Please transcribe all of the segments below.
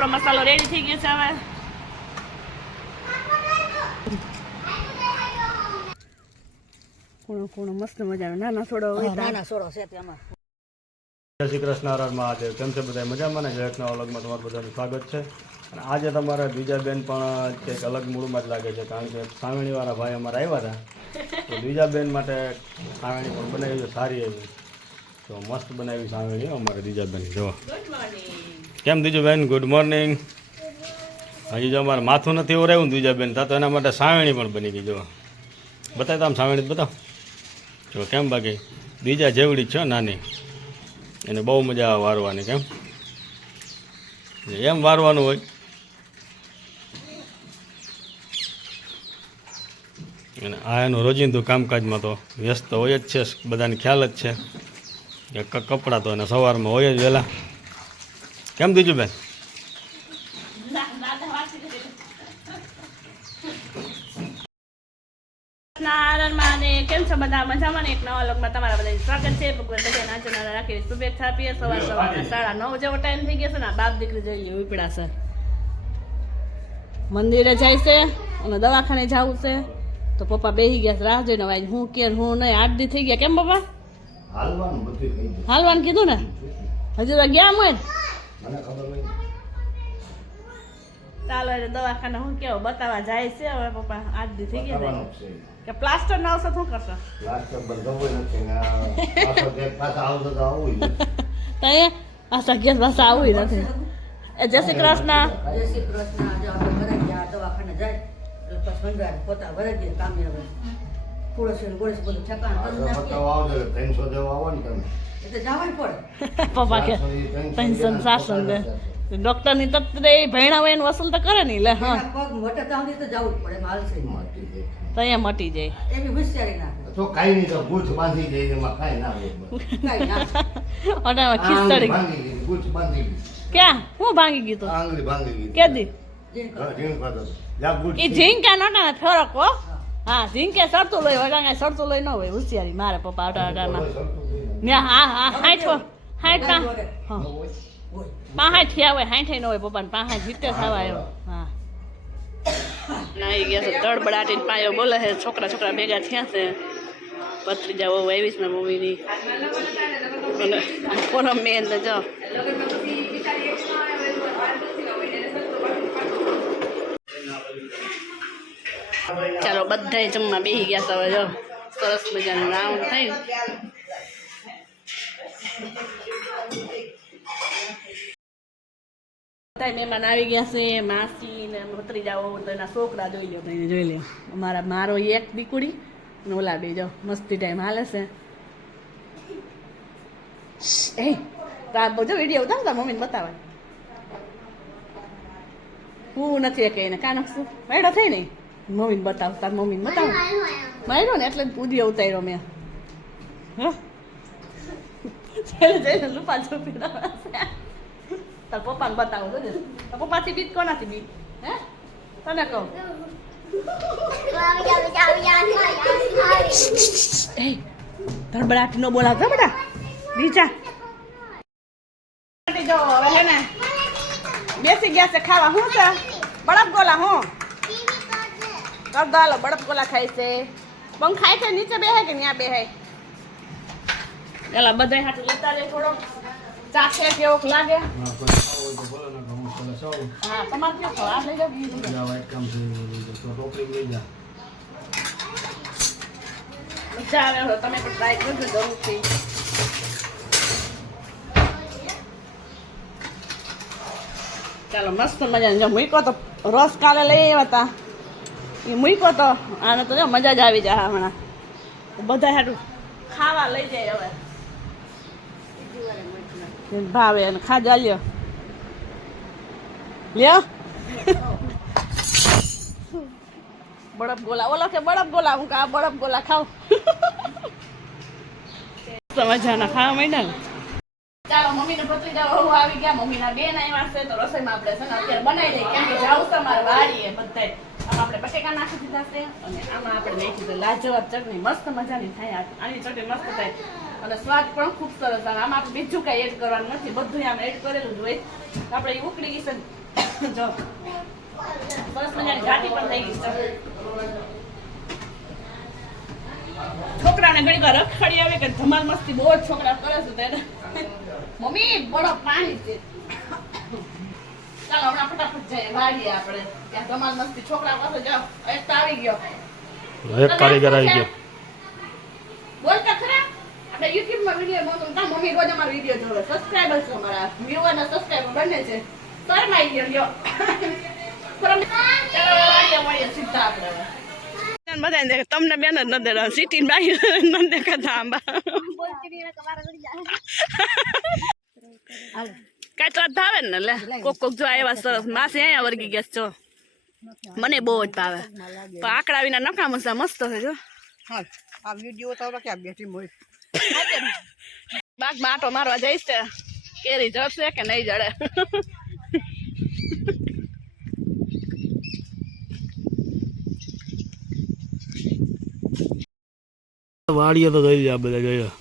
આપણો મસાલો રેડી થઈ ગયો છે હવે. કોણો મસ્ત મજાનો નાના છોડો હોય, નાના છોડો છે તેમાં. જય શ્રી કૃષ્ણ, હર મહાદેવ. કેમ છે બધા મજામાં ને? જયકના અલગમાં તમારું બધાનું સ્વાગત છે. અને આજે તમારા દ્વિજાબેન પણ કંઈક અલગ મૂડમાં જ લાગે છે, કારણ કે સાવણીવાળા ભાઈ અમારા આવ્યા હતા, તો દ્વિજાબેન માટે સાવણી પણ બનાવી છે સારી એવી. તો મસ્ત બનાવી સાવણી અમારે દ્વિજાબેન. જો કેમ દ્વિજાબેન, ગુડ મોર્નિંગ. હજી જો અમારે માથું નથી ઓરાયું દ્વિજાબેન તો એના માટે સાવણી પણ બની ગઈ. જો બતાવતા આમ સાવણી બતાવ. જો કેમ બાકી દ્વિજા જેવડી જ છે નાની, એને બહુ મજા આવે વારવાની. કેમ એમ વારવાનું હોય. અને આ એનું રોજિંદુ કામકાજમાં તો વ્યસ્ત હોય જ છે, બધાને ખ્યાલ જ છે કે કપડાં તો એને સવારમાં હોય જ વહેલા. કેમ દીજું બેન? કેમ છો બધા? મજામાં ને? એક નવા લોકમાં તમારા બધાનું સ્વાગત છે. ભગવાન બધાને આજના રાખી શુભેચ્છા આપીએ. સવારના 9:30 જેવો ટાઈમ થઈ ગયો છે ને બાપ દીકરી જોઈએ ઉપડા છે. મંદિરે જાય છે અને દવાખાને જવું છે, તો પપ્પા બેસી ગયા રાહ જોઈને. હવે હું કે હું નહીં, 8 દી થઈ ગયા. કેમ પપ્પા? હાલવાનું કીધું ને, હજુ તો ગયા હોય ને. ચાલો એટલે દવાખાને હું કેવો બતાવવા જાય છે. હવે પપ્પા 8 દી થઈ ગયા કે પ્લાસ્ટર ના આવશે શું કરશો? પાછા ગેસ પાછા આવું નથી. એ જય શ્રી કૃષ્ણ. જય શ્રી કૃષ્ણ. જો આપણે ભરાઈ ગયા દવાખાને જાય પછી મંદિર પોતા ભરાઈ ગયા કામ આવે. થોડો ગોળસ બધું ઠેકાણ કરી નાખીએ. 300 દેવા આવો ને તમે એટલે જવાનું પડે. પપ્પા કે પેન્શન શાસન દે ડોક્ટર ની તત્રે ભણ્યા હોય એને વસૂલ તો કરે નહીં. લે હા પગ મોટા તાવથી તો જવું જ પડે. હાલ છે તો અહીંયા મટી જાય. એવી હોશિયારી નાખે તો કાઈ નહીં, તો ગુઠ બાંધી દે એમાં કાઈ ના હોય. કાઈ ના અને ખીચડી ભાંગી ગઈ, ગુઠ બાંધી ગઈ. ક્યાં હું ભાંગી ગઈ? તો આંગળી ભાંગી ગઈ. કેદી ઢીંગ ખાતો જા ગુઠ. એ ઝીંકા નોટા ફરક હો. હા ઝીંકે સરતું લઈ હોય, સરતું લઈ ન હોય. હોશિયારી મારે પપ્પા અટાટાના. હા હા 60 હા 65 થયા હોય, 60 ન હોય પપ્પાને. 65 70 થવા આવ્યો. હા નાઈ ગયા છે, તડબડાટીને પાયો બોલે છે. છોકરા ભેગા થયા છે. ભત્રીજા બહુ 22 ના મમ્મીની કોનો મેન જો ચાલો બધા જમવા બેસી ગયા છે. હવે જો સરસ મજાનું રાઉન્ડ થઈ. મહેમાન આવી ગયા છે, માસી ને ભત્રીજાઓ, તો એના છોકરા જોઈ લો. મારો એક દીકુડી ને ઓલા બે જો મસ્તી ટાઈમ હાલે છે. એ જો વિડીયો ઉતારતા મમ્મીને બતાવાય. હું નથી કહીને કાનક શું મેળો થઈ ને મમ્મીને બતાવ. તાર મમ્મીને બતાવો માર્યો ને એટલે ઉદિયો ઉતાર્યો મેં. જઈને લુપા છુપી તાર પપ્પાને બતાવો. જોજે પપ્પાથી બીક કોનાથી બીક? હે તને કહું ધડબડાટી નો બોલાવતો બેટા. બીજા જો હવે હે ને બેસી ગયા છે ખાવા. શું છે? બળપ ગોલા. હું કર દો હાલો. બળપ ગોલા ખાય છે. બંગ ખાય છે નીચે બેહે કે ત્યાં બેહે? એલા બધા હાથ લેતા રે. થોડો ચાખે કેવોક લાગે. હા તમારે ક્યાં છો? આ લઈ જાવ. મજા આવે. તમે પણ ટ્રાય કરજો જરૂરથી. ચાલો મસ્ત મજા. જો મૂકો તો રસ કાલે લઈ આવ્યા હતા, એ મૂકો તો આને તો જો મજા જ આવી જાય હમણાં. બધા હાટું ખાવા લઈ જાય. હવે ભાવે અને ખાજા લ્યો બળપ ગોલા. ઓલો કે બળપ ગોલા. હું કા બળપ ગોલા ખાવ. મજાના ખાવા માંડ્યા ને. ચાલો મમ્મીને ભત્રીજા આવી ગયા. મમ્મીના બેન આવ્યા છે, તો રસોઈમાં આપણે છે ને અત્યારે બનાવી દઈએ. કેમ કે જાવ છે અમારે વાડીએ બધાય. આમાં આપણે બટેકા નાખી દીધા છે અને આમાં આપણે નાખી દીધું લાજવાબ ચટણી. મસ્ત મજાની થાય. આની ચટણી મસ્ત થાય અને સ્વાદ પણ ખૂબ સરસ આવે. આમાં આપણે બીજું કાંઈ એડ કરવાનું નથી, બધું આમ એડ કરેલું જ હોય. આપણે એ ઉકળી ગઈ છે જો સરસ મજાની ઘાટી પણ થઈ ગઈ છે છોકરાને ઘણી વાર રખડી આવે કે ધમાલ મસ્તી બહુ જ છોકરા કરે છે તેને મમ્મી બડો પાણી છે ચાલો હમણાં ફટાફટ જઈએ વાળીએ આપણે ત્યાં ધમાલ મસ્તી છોકરા પાસે જાઓ એક તો આવી ગયો એક કારીગર આવી ગયો બોલતા ખરા આપણે YouTube માં વિડિયો મોકલતા મમ્મી રોજ અમારો વિડિયો જોવે સબસ્ક્રાઇબર્સ છે અમારા વ્યુઅર અને સબસ્ક્રાઇબર બંને છે શરમાઈ ગયો લ્યો ચાલો વાળીએ મળીએ સીધા આપણે બધા દેખ તમને બેન જ ન દે સિટી બાઈ ન દેખાતા આંબા કઈ તો ભાવે ને લે કોક કોક જો આવ્યા સરસ માસી અહીંયા વર્ગી ગયા છો મને બહુ જ ભાવે પણ આકડા વિના નખા મસા મસ્ત છે જો હા આ વિડિયો તો ક્યાં બેઠી મોય બાગ માટો મારવા જઈશ છે કેરી જડશે કે નહીં જડે વાડીએ તો જઈ જાય બધા ગયા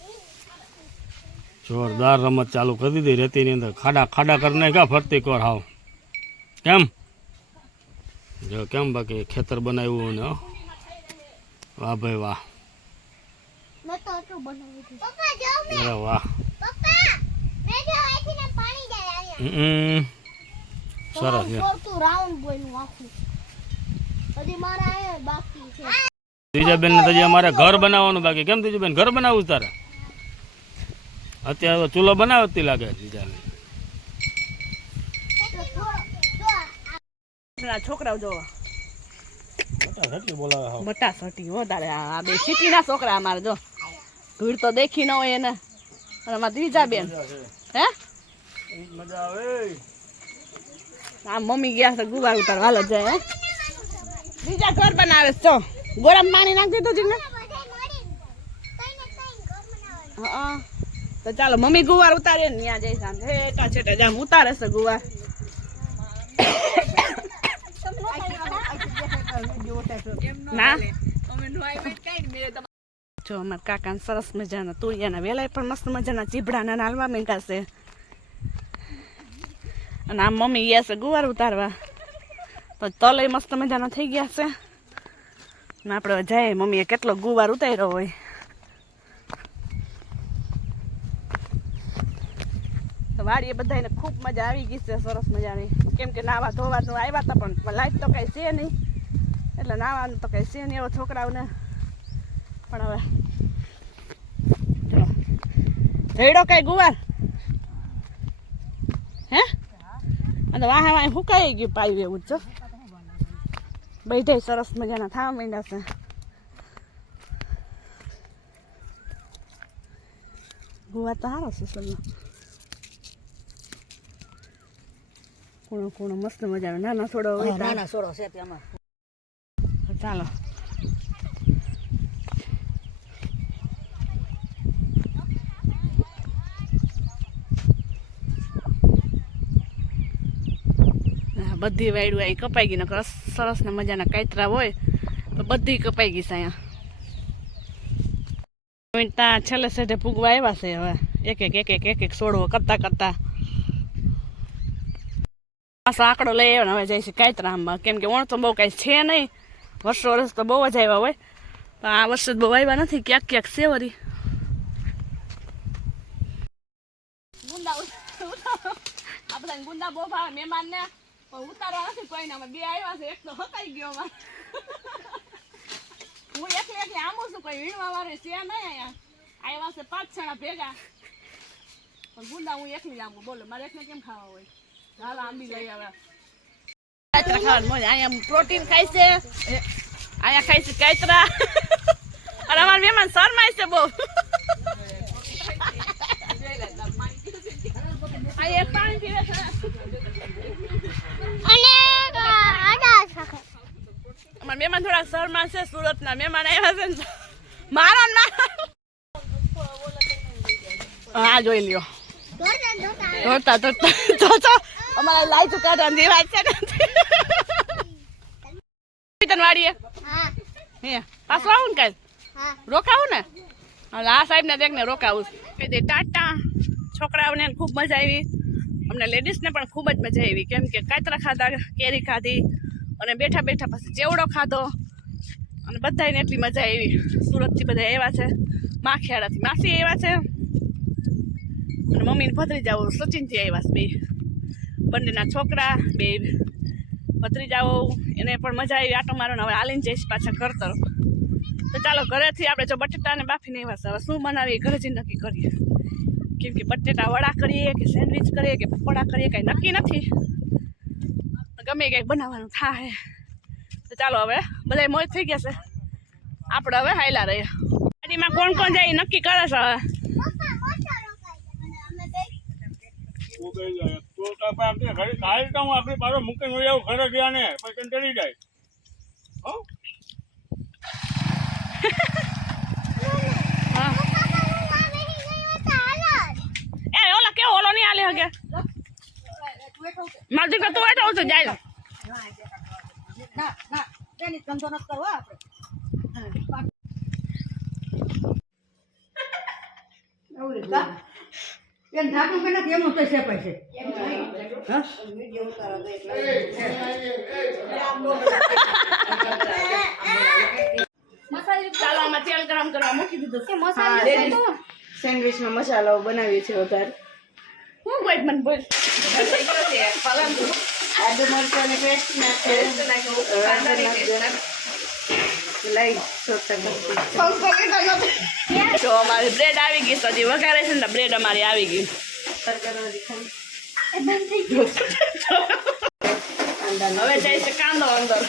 જોરદાર રમત ચાલુ કરી દીધી રેતીની અંદર ખાડા ખાડા કરીને ક્યાં ફરતી કર હાવ કેમ જો કેમ બાકી ખેતર બનાવ્યું ને વાહ ભાઈ વાહ અરે વાહ સરસ ત્રીજા બેન ને તો અમારે ઘર બનાવવાનું બાકી કેમ ત્રીજું બેન ઘર બનાવવું તારે અત્યારે ચૂલો બનાવતી લાગે ત્રીજા છોકરાઓ જોવા બોલાવે બટા સટી હો તારે આ બે સિટી ના છોકરા અમારે જો ભીડ તો દેખી ન હોય એને અને અમારા ત્રીજા બેન હે મજા આવે આ મમ્મી ગયા છે ગુવાર ઉતાર હાલ જાય હે બીજા ઘર બનાવે છે ગરમ પાણી નાખી દીધું જીને હા તો ચાલો મમ્મી ગુવાર ઉતારે ને ત્યાં જઈ સાંજે હેટા છેટા જામ ઉતારે છે ગુવાર ના જો અમારા કાકાને સરસ મજાના તુરિયાના વેલાય પણ મસ્ત મજાના ચીભડાના નાલવા મીંડા છે અને આ મમ્મી ગયા છે ગુવાર ઉતારવા તો તલય મસ્ત મજાના થઈ ગયા છે ને આપણે જાય મમ્મીએ કેટલો ગુવાર ઉતાર્યો હોય તો વાડીએ બધાને ખૂબ મજા આવી ગઈ છે સરસ મજાની કેમ કે નાવા ધોવાનું આવ્યા હતા પણ લાઈટ તો કાંઈ છે નહીં એટલે નાવાનું તો કાંઈ છે નહીં એવો છોકરાઓને પણ હવે જઈડો કાંઈ ગુવાર હે અને વાહે વાહે સુકાઈ ગયું પાયું એવું જ બેઠે સરસ મજાના થવા માંડ્યા છે ગુવાર તો સારો છે સલનો કૂણો કૂણો મસ્ત મજાનો નાના થોડો હોય નાના સોરો છે તેમાં ચાલો બધી વાયડું અહીં કપાઈ ગઈ નકર સરસ ને મજાના કાતરા હોય તો બધી કપાઈ ગઈ છે અહીંયા છેલ્લે છેલ્લે પૂગવા આવ્યા છે હવે એક છોડવો કરતા કરતા પાછો આંકડો લઈ આવ્યો ને હવે જાય છે કાતરામાં કેમ કે વણ તો બહુ કાંઈ છે નહીં વર્ષ તો બહુ જ આવ્યા હોય પણ આ વર્ષે બહુ આવ્યા નથી ક્યાંક ક્યાંક છે વળી આ બધા ગુંદા બહુ ભાવે મહેમાન ને પણ ઉતારવા નથી કોઈને અમે બે આવ્યા છે એક તો હકાઈ ગયો અમારે હું એકલી આમું છું કોઈ વીણવા વાળે છે નહીં અહીંયા આવ્યા છે 5 જણા ભેગા પણ ગુંદા હું એકલી આંબુ બોલો મારે એકને કેમ ખાવા હોય હાલ આંબી લઈ આવ્યા અહીંયા પ્રોટીન ખાય છે અહીંયા ખાય છે કાતરા અને અમારા મહેમાન શરમાય છે બહુ અહીંયા એક પાણી પીવે છે અમારા મહેમાન થોડા શરમા છે સુરતના મહેમાન આવ્યા છે ને મારો ને હા જોઈ લ્યો દોડતા દોડતા અમારા લાઈટ કાઢવા દેવા છે ને વાડીએ હે પાછું આવું ને કાલ રોકાવું ને આ સાહેબ ને દેખ ને રોકાવું કહી દે ટાટા છોકરાઓને ખૂબ મજા આવી અમને લેડીઝને પણ ખૂબ જ મજા આવી, કેમ કે કાતરા ખાધા, કેરી ખાધી અને બેઠા બેઠા પછી ચેવડો ખાધો અને બધાને એટલી મજા આવી. સુરતથી બધા આવ્યા છે, માખિયાળાથી માસી આવ્યા છે અને મમ્મીને ભત્રીજાઓ સચિનથી આવ્યા છે. બે બંનેના છોકરા, બે ભત્રીજાઓ, એને પણ મજા આવી આટો મારવાનો. હવે આલીને જઈશ પાછા ઘર તરફ. તો ચાલો ઘરેથી આપણે જો બટેટા અને બાફીને આવ્યા છે, હવે શું બનાવીએ ઘરે જ નક્કી કરીએ, કેમ કે બટેટા વડા કરીએ કે સેન્ડવિચ કરીએ કે પકોડા કરીએ કાંઈ નક્કી નથી, ગમે કંઈક બનાવવાનું થાય. તો ચાલો હવે બધા મોજ થઈ ગયા છે, આપણે હવે હાયલા રહીએ. ગાડીમાં કોણ કોણ જાય નક્કી કરે છે હવે. એ ઓલા કેવો ઓલો નહીં હાલે હગે મારી દીકરા તું એટલો ઓછો જાય. ના ના તેની ધંધો નથી કરવો આપણે. એમ ઢાંકણું કે નથી એમનું તો સેપાય છે. ચાલો આમાં તેલ ગરમ કરવા મૂકી દીધું. સેન્ડવિચનો મસાલો બનાવીએ છીએ વધારે. હું કોઈ મને બોલ આદુ મરચાંની પેસ્ટ લઈ જો અમારી બ્રેડ આવી ગઈ, તો હજી વઘારે છે ને બ્રેડ અમારી આવી ગઈ. હવે જાય છે કાંદો અંદર.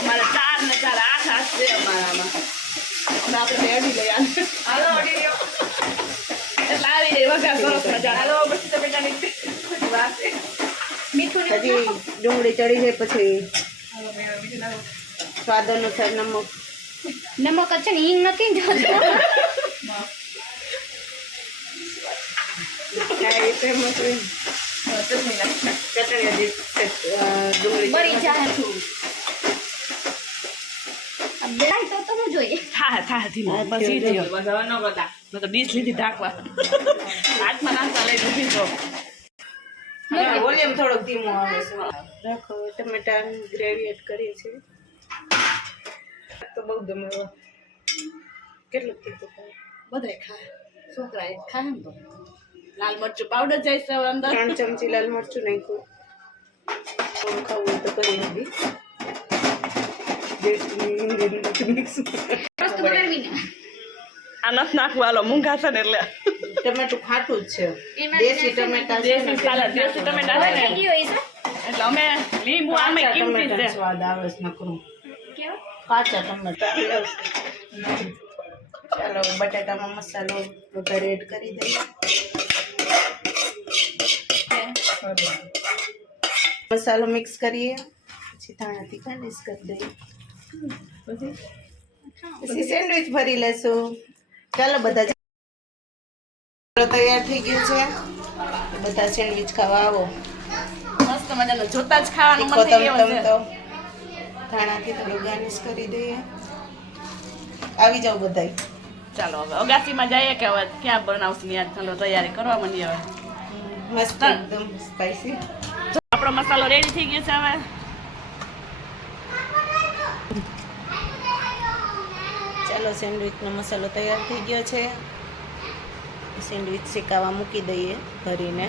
અમારે 4 ને 4 8 હાથ છે અમારામાં. અમે આપણે અડી લઈએ. હાલો અડી લ્યો એટલે આવી જાય વઘાર સરસ મજા. હાલો પછી તો બેટાની મીઠું હજી ડુંગળી ચડી જાય પછી સ્વાદ અનુસાર નમક છે ને હિંગ નથી ને ચટણી હજી ડુંગળી બળી જાય તો હું જોઈએ થાય ધીમો બસ ઈ થયો. બસ હવે ન કરતા મેં તો ડીશ લીધી ઢાંકવા. હાથમાં નાસ્તા લઈ દીધી તો વોલ્યુમ થોડોક ધીમો આવે છે. રાખો ટમેટાની ગ્રેવી એડ કરીએ છીએ. તો બહુ ગમે. કેટલું તીખું ખાય? બધાય ખાય, છોકરા એ ખાય ને તો. લાલ મરચું પાવડર જાય છે હવે અંદર. 3 ચમચી લાલ મરચું નાખ્યું. ખાવું હોય તો કરી નાખી. મિક્સ વસ્તુ બનાવી ને આ નથી નાખવું, હાલો મૂંગા છે ને એટલે ટમેટું ખાટું જ છે. એમાં દેશી ટમેટા છે દેશી સાલા દેશી ટમેટા છે ને વિડિયો છે એટલે અમે લીંબુ આમે કિંમતી છે. સ્વાદ આવે છે નકરું. કેવો કાચા ટમેટા. ચાલો બટાટામાં મસાલો વધારે એડ કરી દઈએ. મસાલો મિક્સ કરીએ, પછી ધાણાથી ગાર્નિશ કરી દઈએ. પછી સેન્ડવિચ ભરી લેશું. ચાલો બધા તૈયાર થઈ ગયું છે. બધા સેન્ડવિચ ખાવા આવો. મસ્ત મજાનું જોતા જ ખાવાનું મન તીખો થઈ ગયું છે. તમ તો ધાણાથી થોડું ગાર્નિશ કરી દઈએ. આવી જાઓ બધાય. ચાલો હવે અગાસીમાં જઈએ કે હવે ક્યાં બનાવશું યાદ. ચાલો તૈયારી કરવા માંડીએ હવે. મસ્ત એકદમ સ્પાઈસી. આપણો મસાલો રેડી થઈ ગયો છે હવે. ચાલો સેન્ડવિચનો મસાલો તૈયાર થઈ ગયો છે. સેન્ડવિચ શેકાવા મૂકી દઈએ ભરીને.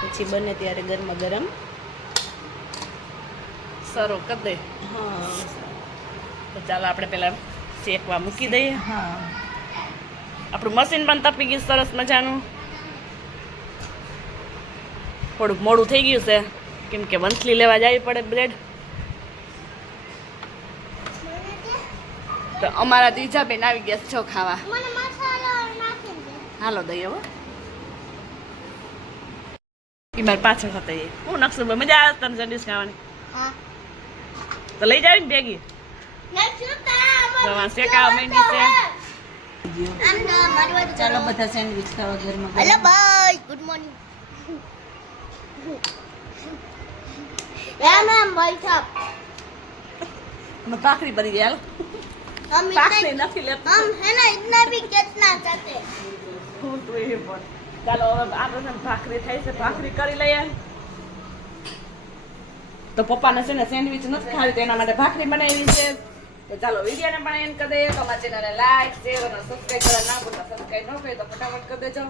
પછી બને ત્યારે ગરમા ગરમ સરો કરી દે. હા તો ચાલો આપણે પેલા શેકવા મૂકી દઈએ. હા આપણું મશીન પણ તપી ગયું સરસ મજાનું. થોડુંક મોડું થઈ ગયું છે કેમ કે વંથલી લેવા જવી પડે બ્રેડ. તો અમારા ત્રીજા બેન આવી ગયા છો ખાવા. હાલો દઈએ હવે. એ મારી પાછળ હતા એ હું નકશું મજા આવે તને સેન્ડવિચ ખાવાની. તો લઈ જાવી ને ભેગી. તો શેકાવા માંડી છે. ચાલો બધા સેન્ડવિચ ખાવા ઘરમાં. Hello bye good morning ma'am बैठा मैं पाखड़ी भरी गया हम पाखड़ी नहीं लेते हम है ना इतना भी कितना चाहते હું તું એ પણ ચાલો હવે આપણે ભાખરી થાય છે ભાખરી કરી લઈએ તો પપ્પાને છે ને સેન્ડવિચ નથી ખાવી તો એના માટે ભાખરી બનાવી છે તો ચાલો વિડીયોને પણ એન્ડ કરી દઈએ તો અમારા ચેનલને લાઈક શેર અને સબસ્ક્રાઈબ કરવા ના ભૂલતા સબસ્ક્રાઈબ ન કરી તો ફટાફટ કરી દેજો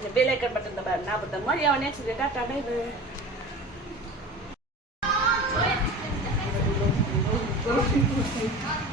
અને બેલ આઇકન બટન દબાવવાનું ના ભૂલતા મળી આવે next video Tata bye bye